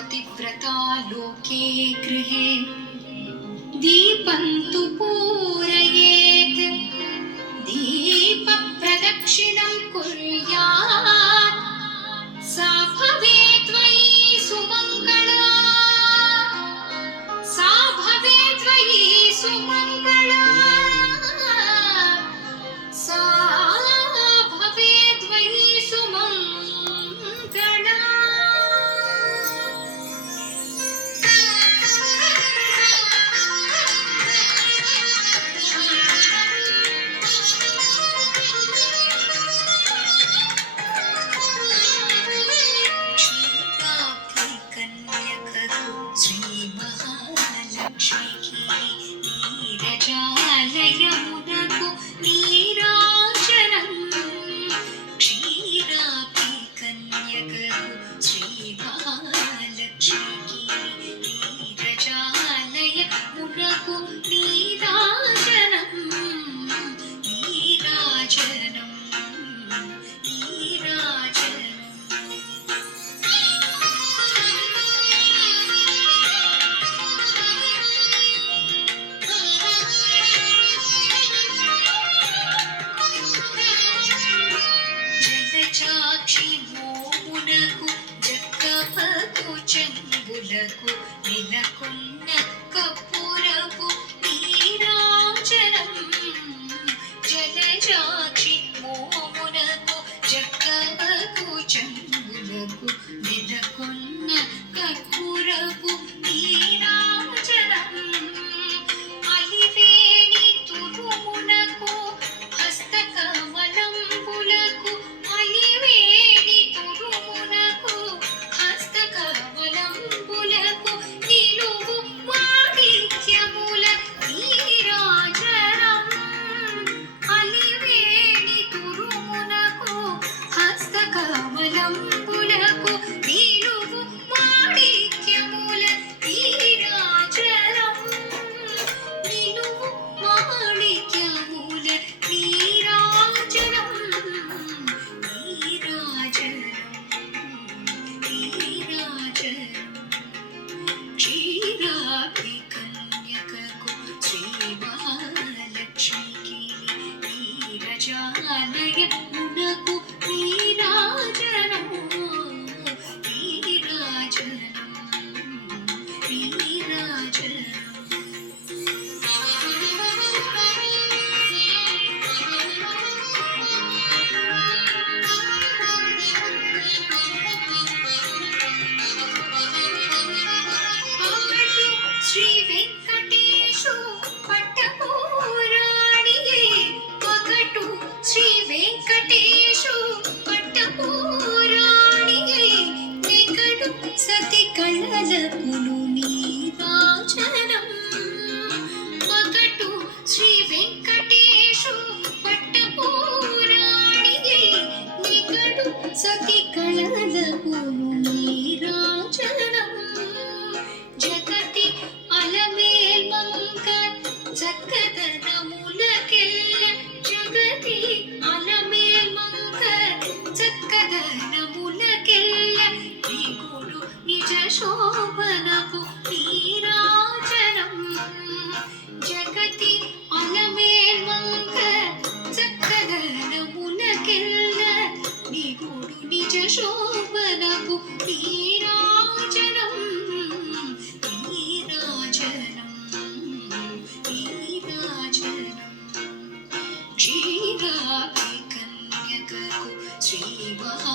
पतिव्रता लोके गृहे दीपं तु पूरयेत् दीपप्रदक्षिणं कुर्यात् सा भवेत् त्वयि सुमङ्गला सा भवेत् त्वयि सुमङ्गला सा भवेत् त्वयि सुमङ्गला। నీరజాలయమునకు నీరాజనం క్షీరాబ్ది కన్యకకు శ్రీ మహాలక్ష్మికి నీరజాలయమునకు నీరాజనం నీరాజనం నీరాజనం. జలచాక్షి మోమునకు జక్కపకు చెంగులకు నెలకొన్న కప్పురపు నీరాజనం జలచాక్షి మోమునకు జక్కపకు చెంగులకు నెలకొన్న కప్పురపు నీరాజనం అలివేణి తురుమునకు హస్తకమలంబులకు అలివేణి తురుమునకు హస్తకమలంబులకు నిలువు మాణిక్యముల నీరాజనం అలివేణి తురుమునకు హస్తకమలంబులకు నిలువు మాణిక్యముల నీరాజనం నిలువు మాణిక్యముల నీరాజనం నీరాజనం నీరాజనం. క్షీరాబ్ది కన్యకకు శ్రీ మహాలక్ష్మికి నీరజాలయమునకు నీరాజనం నీరాజనం నీరాజనం. పగటు శ్రీ వెంకటేశు పట్టపురాణియే పగటు శ్రీ వెంకటేశు పట్టపురాణియే నికడు సతి కళలకును నీరాజనం పగటు శ్రీ వెంకటేశు పట్టపురాణియే నికడు సతి కళలకును నీరాజనం జగతి అలమేల్మంక చక్కదనములకెల్ల జగతి అలమేల్మంక చక్కదనములకెల్ల దిగుడు నిజ శోభనపు నీరాజనం జగతి అలమేల్మంక చక్కదనములకెల్ల దిగుడు నిజ శోభనపు నీరాజనం నీరాజనం నీరాజనం. క్షీరాబ్ది కన్యకకు శ్రీ మహా